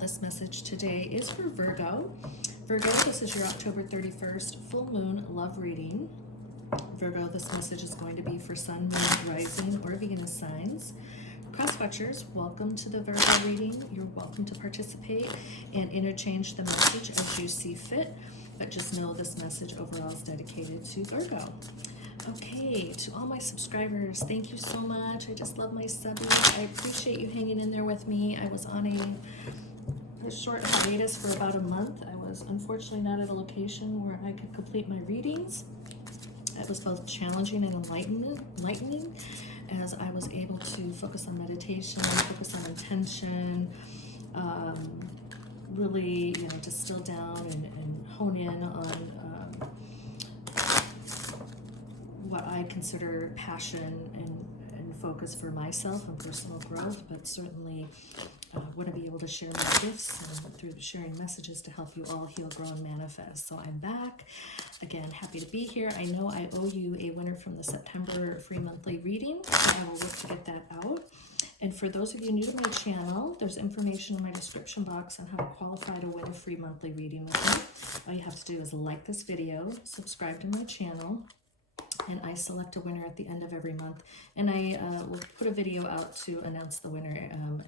This message today is for Virgo. Virgo, this is your October 31st full moon love reading. Virgo, this message is going to be for Sun, Moon, Rising, or Venus signs. Crosswatchers, welcome to the Virgo reading. You're welcome to participate and interchange the message as you see fit, but just know this message overall is dedicated to Virgo. Okay, to all my subscribers, thank you so much. I just love my subbies. I appreciate you hanging in there with me. I was on a short hiatus for about a month. I was unfortunately not at a location where I could complete my readings. It was both challenging and enlightening as I was able to focus on meditation, focus on intention, really, distill down and hone in on what I consider passion and focus for myself and personal growth, but certainly want to be able to share my gifts through sharing messages to help you all heal, grow, and manifest. So I'm back again, happy to be here. I know I owe you a winner from the September free monthly reading, so I will work to get that out. And for those of you new to my channel, there's information in my description box on how to qualify to win a free monthly reading with me. All you have to do is like this video, subscribe to my channel, and I select a winner at the end of every month. And I will put a video out to announce the winner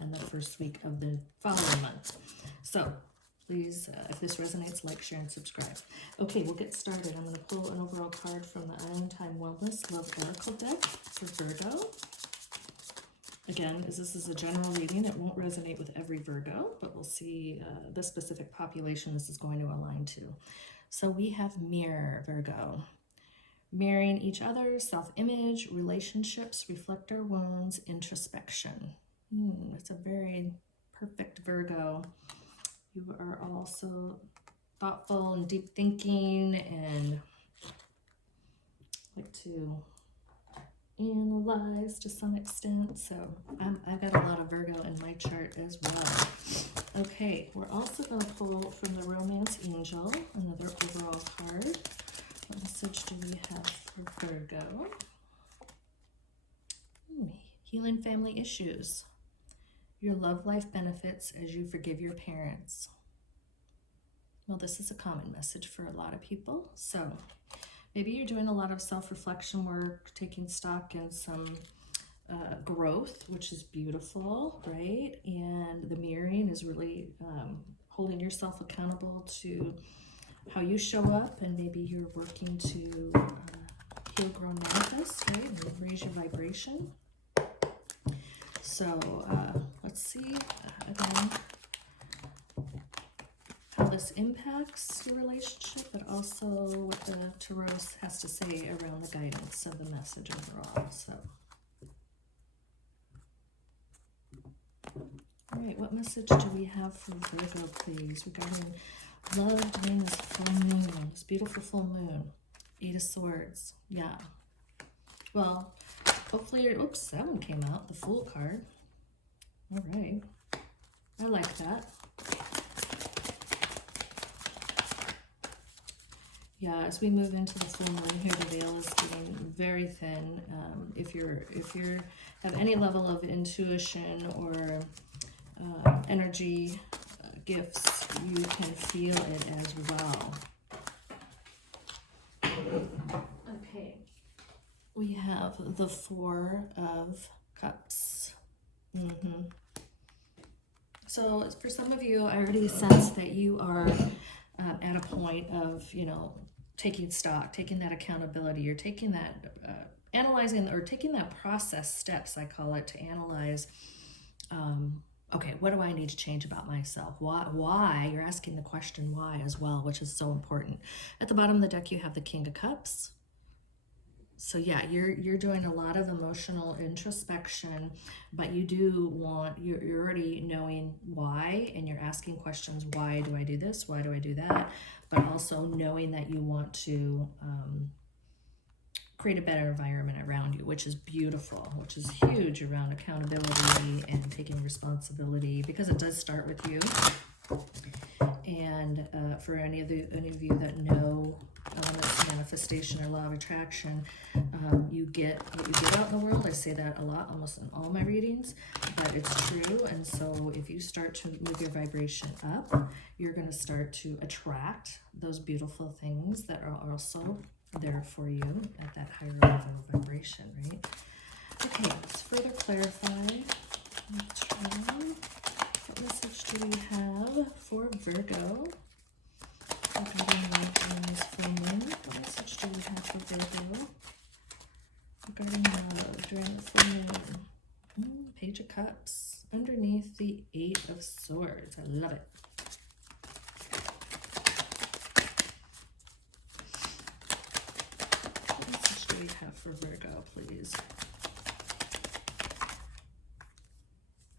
in the first week of the following month. So please, if this resonates, like, share, and subscribe. Okay, we'll get started. I'm going to pull an overall card from the Island Time Wellness Love Oracle deck for Virgo. Again, as this is a general reading, it won't resonate with every Virgo, but we'll see the specific population this is going to align to. So we have Mirror, Virgo. Mirroring each other, self-image, relationships, reflector wounds, introspection. It's a very perfect Virgo. You are also thoughtful and deep thinking and like to analyze to some extent. So I've got a lot of Virgo in my chart as well. Okay, we're also going to pull from the Romance Angel, another overall card. What message do we have for Virgo? Healing family issues. Your love life benefits as you forgive your parents. Well, this is a common message for a lot of people. So maybe you're doing a lot of self-reflection work, taking stock in some growth, which is beautiful, right? And the mirroring is really holding yourself accountable to how you show up, and maybe you're working to heal, grow, and manifest, right? And raise your vibration. So let's see again how this impacts your relationship, but also what the Tarot has to say around the guidance of the message overall. So, all right, what message do we have for Virgo, please, regarding love during this full moon, this beautiful full moon? 8 of Swords. Yeah. Well, hopefully oops, that one came out, the Fool card. All right. I like that. Yeah, as we move into the full moon here, the veil is getting very thin. If you have any level of intuition or energy gifts, you can feel it as well. Okay, we have the 4 of Cups. So for some of you, I already sense that you are at a point of, taking stock, taking that accountability. You're taking that, analyzing, or taking that process steps, I call it, to analyze, okay, what do I need to change about myself? Why? You're asking the question why as well, which is so important. At the bottom of the deck, you have the King of Cups. So yeah, you're doing a lot of emotional introspection, but you're already knowing why, and you're asking questions. Why do I do this? Why do I do that? But also knowing that you want to create a better environment around you, which is beautiful, which is huge around accountability and taking responsibility, because it does start with you. And for any of you that know elements of manifestation or law of attraction, you get what you get out in the world. I say that a lot, almost in all my readings, but it's true. And so if you start to move your vibration up, you're going to start to attract those beautiful things that are also there for you at that higher level of vibration, right? Okay, let's further clarify. Let's try. What message do we have for Virgo? Regarding love during this full moon. What message do we have for Virgo? Regarding love during the full moon. Page of Cups. Underneath the Eight of Swords. I love it. What message do we have for Virgo, please?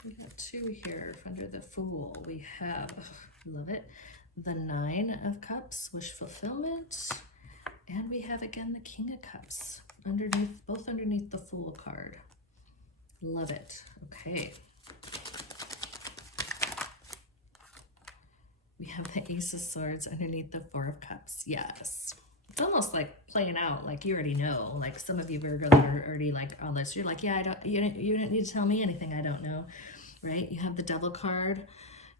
We got two here under the Fool. We have, love it, the Nine of Cups, wish fulfillment, and we have again the King of Cups underneath, both underneath the Fool card. Love it. Okay. We have the Ace of Swords underneath the Four of Cups. Yes. It's almost like playing out, like you already know. Like some of you Virgo that are already like on this, you're like, yeah, you didn't need to tell me anything I don't know, right? You have the Devil card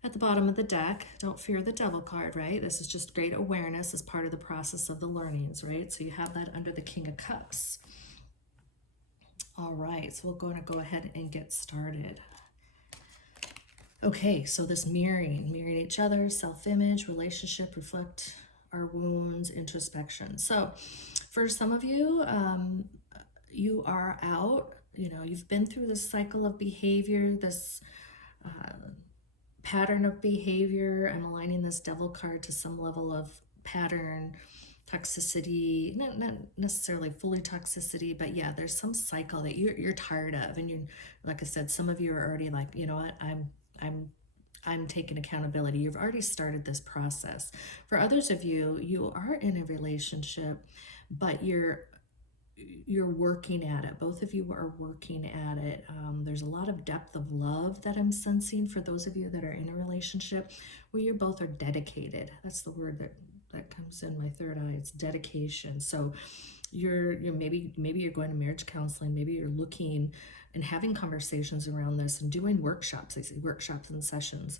at the bottom of the deck. Don't fear the Devil card, right? This is just great awareness as part of the process of the learnings, right? So you have that under the King of Cups. All right, so we're going to go ahead and get started. Okay, so this mirroring each other, self-image, relationship, reflect our wounds, introspection. So for some of you, you are out, you've been through this cycle of behavior, this pattern of behavior. I'm aligning this Devil card to some level of pattern, toxicity, not necessarily fully toxicity, but yeah, there's some cycle that you're tired of. And you, like I said, some of you are already like, you know what, I'm taking accountability. You've already started this process. For others of you, you are in a relationship, but you're working at it. Both of you are working at it. There's a lot of depth of love that I'm sensing for those of you that are in a relationship where you both are dedicated. That's the word that comes in my third eye. It's dedication. So you're maybe you're going to marriage counseling. Maybe you're looking and having conversations around this and doing workshops. I say workshops and sessions.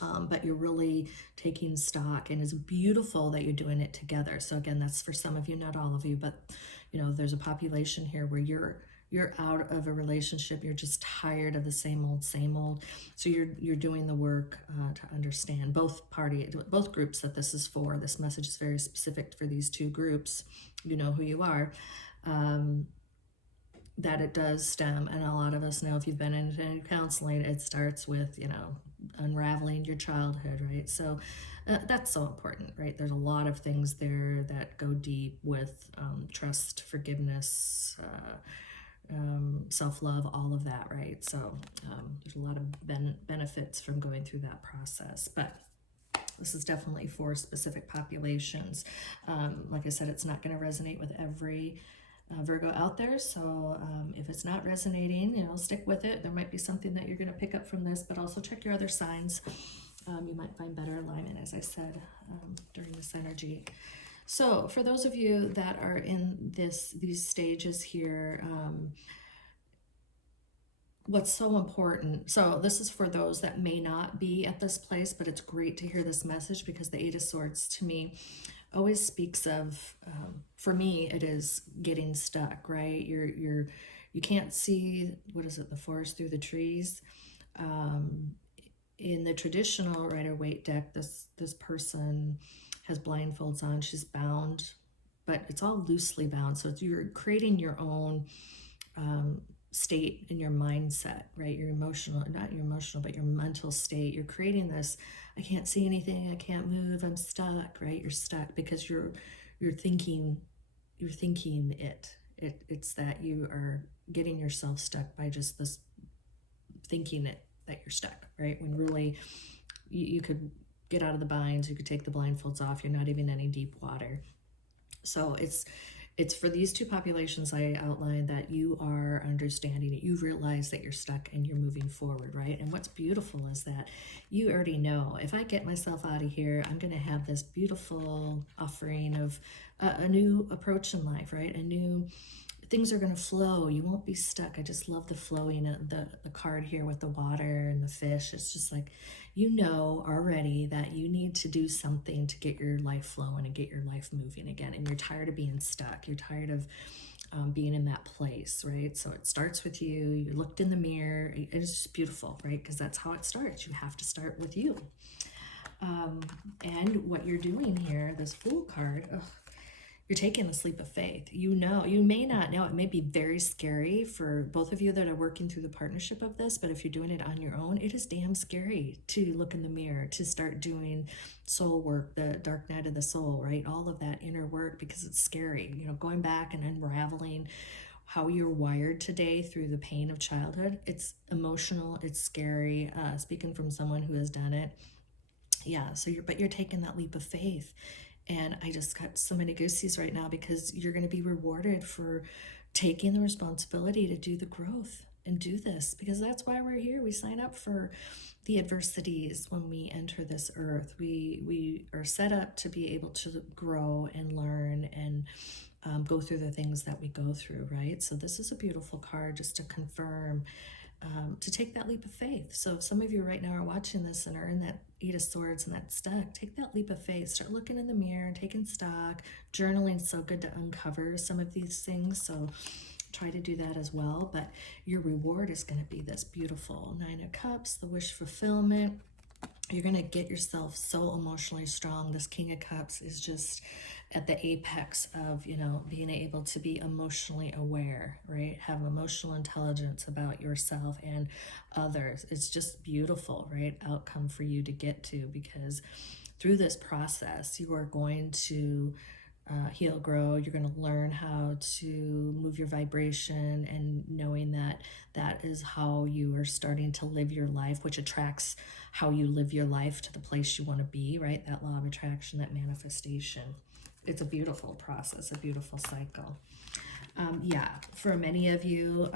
But you're really taking stock, and it's beautiful that you're doing it together. So again, that's for some of you, not all of you, but there's a population here where you're out of a relationship, you're just tired of the same old. So you're doing the work to understand both groups that this is for. This message is very specific for these two groups. You know who you are. That it does stem, and a lot of us know, if you've been in counseling, it starts with unraveling your childhood, right? So that's so important, right? There's a lot of things there that go deep with trust, forgiveness, self-love, all of that, right? So there's a lot of benefits from going through that process, but this is definitely for specific populations. Like I said, it's not going to resonate with every Virgo out there, so if it's not resonating, stick with it. There might be something that you're going to pick up from this, but also check your other signs. You might find better alignment, as I said, during this energy. So for those of you that are in these stages here, what's so important, so this is for those that may not be at this place, but it's great to hear this message, because the Eight of Swords to me always speaks of, for me, it is getting stuck, right? You can't see, what is it, the forest through the trees. In the traditional Rider-Waite deck, this person has blindfolds on, she's bound, but it's all loosely bound. So you're creating your own state in your mindset, right? Your emotional, not your emotional, but your mental state. You're creating this, I can't see anything, I can't move, I'm stuck, right? You're stuck because you're thinking it. It's that you are getting yourself stuck by just this thinking that you're stuck, right? When really you could get out of the binds, you could take the blindfolds off, you're not even in any deep water. So It's for these two populations I outlined that you are understanding it. You realize that you're stuck and you're moving forward, right? And what's beautiful is that you already know, if I get myself out of here, I'm going to have this beautiful offering of a new approach in life, right? A new, things are going to flow. You won't be stuck. I just love the flowing, the card here with the water and the fish. It's just like, you know already that you need to do something to get your life flowing and get your life moving again. And you're tired of being stuck. You're tired of being in that place, right? So it starts with you. You looked in the mirror. It's just beautiful, right? Because that's how it starts. You have to start with you. And what you're doing here, this Fool card, you're taking the leap of faith. You know, you may not know, it may be very scary for both of you that are working through the partnership of this, but if you're doing it on your own, it is damn scary to look in the mirror, to start doing soul work, the dark night of the soul, right? All of that inner work, because it's scary, you know, going back and unraveling how you're wired today through the pain of childhood. It's emotional, it's scary, speaking from someone who has done it. Yeah, so you're taking that leap of faith. And I just got so many goosies right now because you're going to be rewarded for taking the responsibility to do the growth and do this, because that's why we're here. We sign up for the adversities when we enter this earth. We are set up to be able to grow and learn and go through the things that we go through, right? So this is a beautiful card just to confirm, to take that leap of faith. So if some of you right now are watching this and are in that Eight of Swords and that stuck, take that leap of faith. Start looking in the mirror, taking stock. Journaling so good to uncover some of these things. So try to do that as well. But your reward is going to be this beautiful Nine of Cups, the wish fulfillment. You're going to get yourself so emotionally strong. This King of Cups is just at the apex of, you know, being able to be emotionally aware, right? Have emotional intelligence about yourself and others. It's just beautiful, right? Outcome for you to get to, because through this process, you are going to heal, grow. You're going to learn how to move your vibration, and knowing that that is how you are starting to live your life, which attracts how you live your life to the place you want to be, right? That law of attraction, that manifestation. It's a beautiful process, a beautiful cycle. Yeah, for many of you,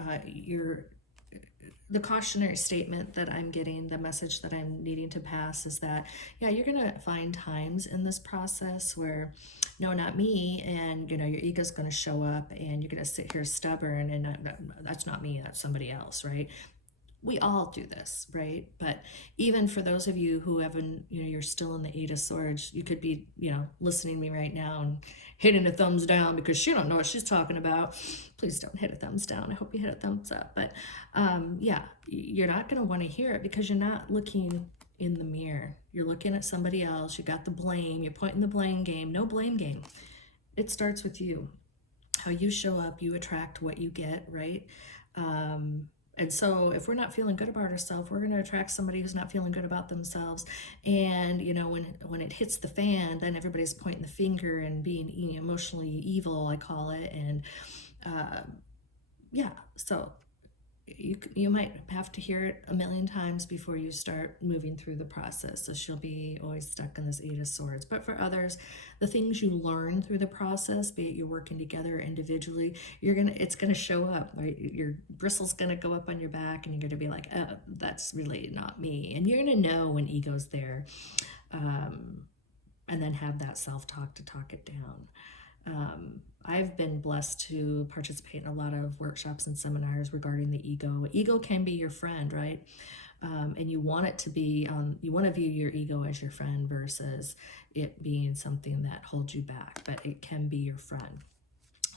the cautionary statement that I'm getting, the message that I'm needing to pass is that, yeah, you're going to find times in this process where, no, not me, and, you know, your ego's going to show up and you're going to sit here stubborn and that's not me, that's somebody else, right? We all do this, right? But even for those of you who haven't, you know, you're still in the Eight of Swords, you could be, you know, listening to me right now and hitting a thumbs down because she don't know what she's talking about. Please don't hit a thumbs down. I hope you hit a thumbs up. But yeah, you're not going to want to hear it because you're not looking in the mirror. You're looking at somebody else. You got the blame. You're pointing the blame game. No blame game. It starts with you. How you show up, you attract what you get, right? And so if we're not feeling good about ourselves, we're going to attract somebody who's not feeling good about themselves. And, you know, when it hits the fan, then everybody's pointing the finger and being emotionally evil, I call it. And yeah, so you might have to hear it a million times before you start moving through the process. So she'll be always stuck in this Eight of Swords. But for others, the things you learn through the process, be it you're working together or individually, it's gonna show up, right? Your bristles gonna go up on your back and you're gonna be like, oh, that's really not me. And you're gonna know when ego's there. And then have that self-talk to talk it down. I've been blessed to participate in a lot of workshops and seminars regarding the ego. Ego can be your friend, right? And you want it to be, you want to view your ego as your friend versus it being something that holds you back, but it can be your friend.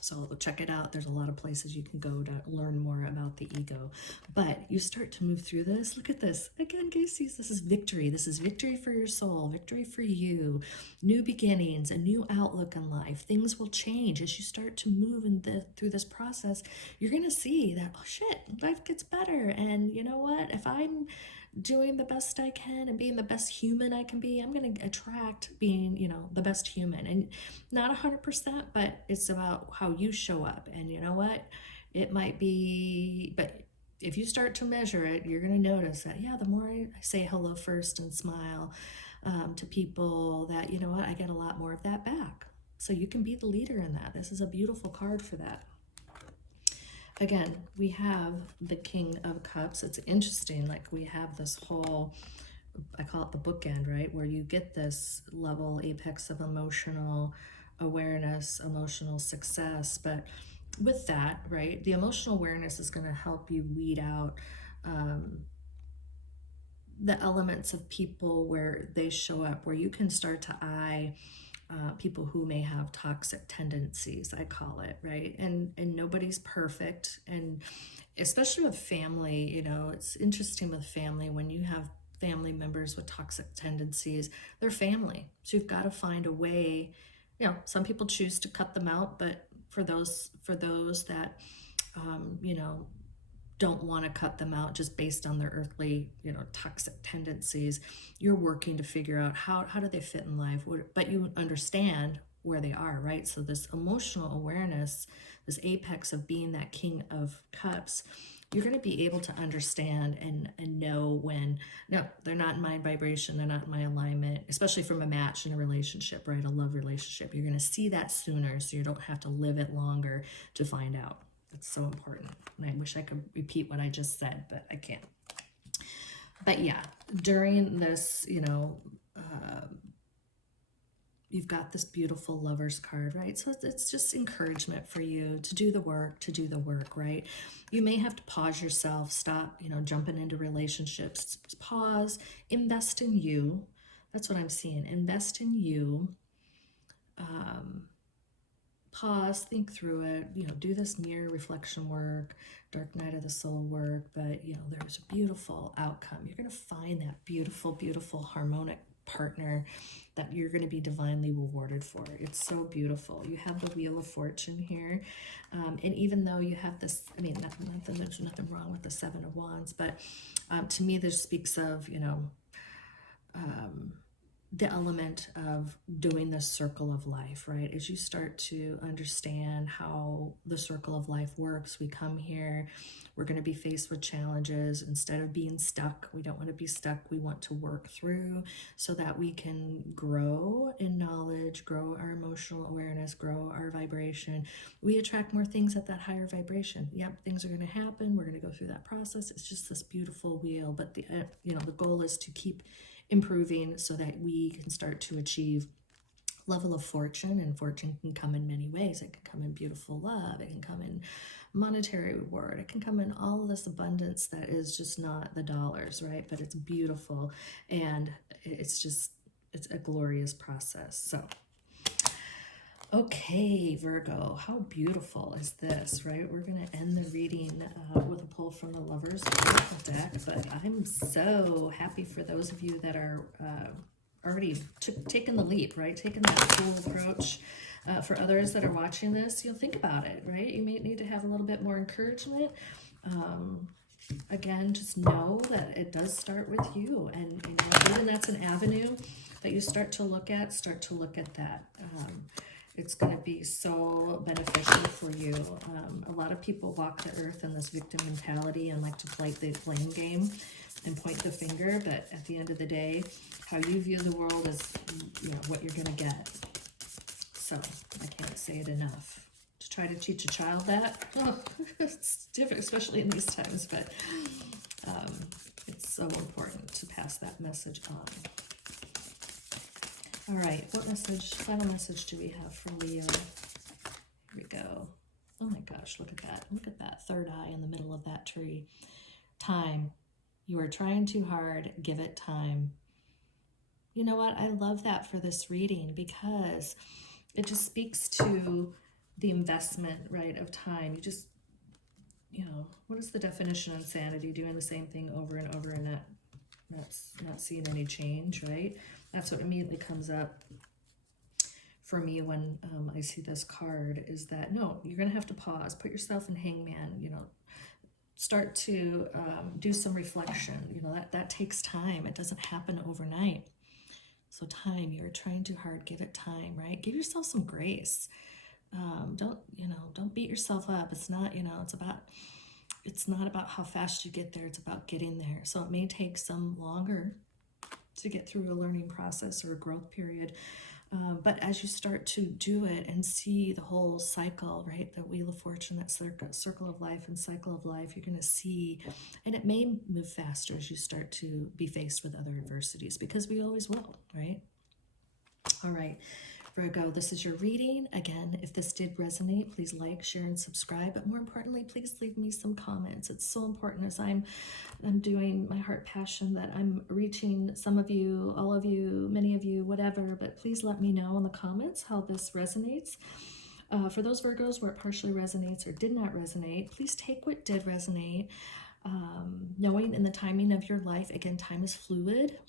So check it out. There's a lot of places you can go to learn more about the ego. But you start to move through this. Look at this. Again, Goosies, this is victory. This is victory for your soul, victory for you. New beginnings, a new outlook in life. Things will change as you start to move through this process. You're going to see that, oh shit, life gets better. And you know what? If I'm doing the best I can and being the best human I can be, I'm going to attract being, you know, the best human. And not 100%, but it's about how you show up. And you know what? It might be, but if you start to measure it, you're going to notice that, yeah, the more I say hello first and smile to people, that, you know what, I get a lot more of that back. So you can be the leader in that. This is a beautiful card for that. Again, we have the King of Cups. It's interesting, like we have this whole, I call it the bookend, right? Where you get this level, apex of emotional awareness, emotional success. But with that, right, the emotional awareness is going to help you weed out the elements of people where they show up, where you can start to eye people who may have toxic tendencies, I call it, right? And nobody's perfect. And especially with family, you know, it's interesting with family when you have family members with toxic tendencies, they're family. So you've got to find a way, you know, some people choose to cut them out, but for those that you know, don't want to cut them out just based on their earthly, you know, toxic tendencies, you're working to figure out how do they fit in life, but you understand where they are, right? So this emotional awareness, this apex of being that King of Cups, you're going to be able to understand and know when, no, they're not in my vibration, they're not in my alignment, especially from a match in a relationship, right? A love relationship. You're going to see that sooner so you don't have to live it longer to find out. It's so important. And I wish I could repeat what I just said, but I can't. But yeah, during this, you know, you've got this beautiful Lover's card, right? So it's just encouragement for you to do the work, right? You may have to pause yourself, stop, you know, jumping into relationships, pause, invest in you. That's what I'm seeing. Invest in you. Pause, think through it, you know, do this mirror reflection work, dark night of the soul work, but, you know, there's a beautiful outcome. You're going to find that beautiful, beautiful harmonic partner that you're going to be divinely rewarded for. It's so beautiful. You have the Wheel of Fortune here. And even though you have this, I mean, there's nothing wrong with the Seven of Wands, but to me, this speaks of, you know, the element of doing the circle of life, right? As you start to understand how the circle of life works, we come here, we're going to be faced with challenges. Instead of being stuck, we don't want to be stuck. We want to work through so that we can grow in knowledge, grow our emotional awareness, grow our vibration. We attract more things at that higher vibration. Yep, things are going to happen. We're going to go through that process. It's just this beautiful wheel. But the you know, the goal is to keep improving so that we can start to achieve level of fortune. And fortune can come in many ways. It can come in beautiful love, it can come in monetary reward, it can come in all of this abundance that is just not the dollars, right? But it's beautiful, and it's a glorious process. So okay, Virgo, how beautiful is this, right? We're going to end the reading with a pull from the Lover's deck, but I'm so happy for those of you that are already taking the leap, right? Taking that cool approach. For others that are watching this, you'll think about it, right? You may need to have a little bit more encouragement. Again, just know that it does start with you, and you know, even that's an avenue that you start to look at that. It's going to be so beneficial for you. A lot of people walk the earth in this victim mentality and like to play the blame game and point the finger, but at the end of the day, how you view the world is, you know, what you're going to get. So I can't say it enough. To try to teach a child that, oh, it's different, especially in these times, but it's so important to pass that message on. All right, what message, final message do we have for Leo? Here we go. Oh my gosh, look at that. Look at that third eye in the middle of that tree. Time. You are trying too hard. Give it time. You know what? I love that for this reading because it just speaks to the investment, right, of time. You just, you know, what is the definition of insanity? Doing the same thing over and over and not seeing any change, right? That's what immediately comes up for me when I see this card, is that no, you're going to have to pause, put yourself in hangman, you know, start to do some reflection. You know, that takes time. It doesn't happen overnight. So time, you're trying too hard, give it time, right? Give yourself some grace. Don't beat yourself up. It's not, you know, it's not about how fast you get there. It's about getting there. So it may take some longer to get through a learning process or a growth period. But as you start to do it and see the whole cycle, right, the Wheel of Fortune, that circle of life and cycle of life, you're going to see, and it may move faster as you start to be faced with other adversities, because we always will, right? All right, Virgo, this is your reading. Again, if this did resonate, please like, share, and subscribe. But more importantly, please leave me some comments. It's so important as I'm doing my heart passion that I'm reaching some of you, all of you, many of you, whatever. But please let me know in the comments how this resonates. For those Virgos where it partially resonates or did not resonate, please take what did resonate, knowing in the timing of your life. Again, time is fluid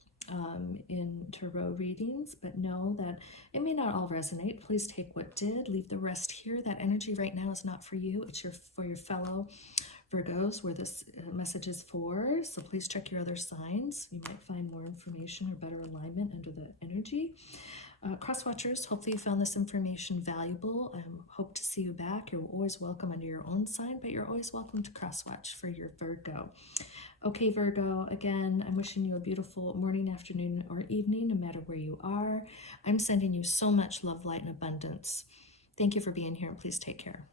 in tarot readings, but know that it may not all resonate. Please take what did, leave the rest here. That energy right now is not for you. It's for your fellow Virgos, where this message is for. So please check your other signs. You might find more information or better alignment under the energy. Cross-watchers, hopefully you found this information valuable. I hope to see you back. You're always welcome under your own sign, but you're always welcome to cross-watch for your Virgo. Okay, Virgo, again, I'm wishing you a beautiful morning, afternoon, or evening, no matter where you are. I'm sending you so much love, light, and abundance. Thank you for being here, and please take care.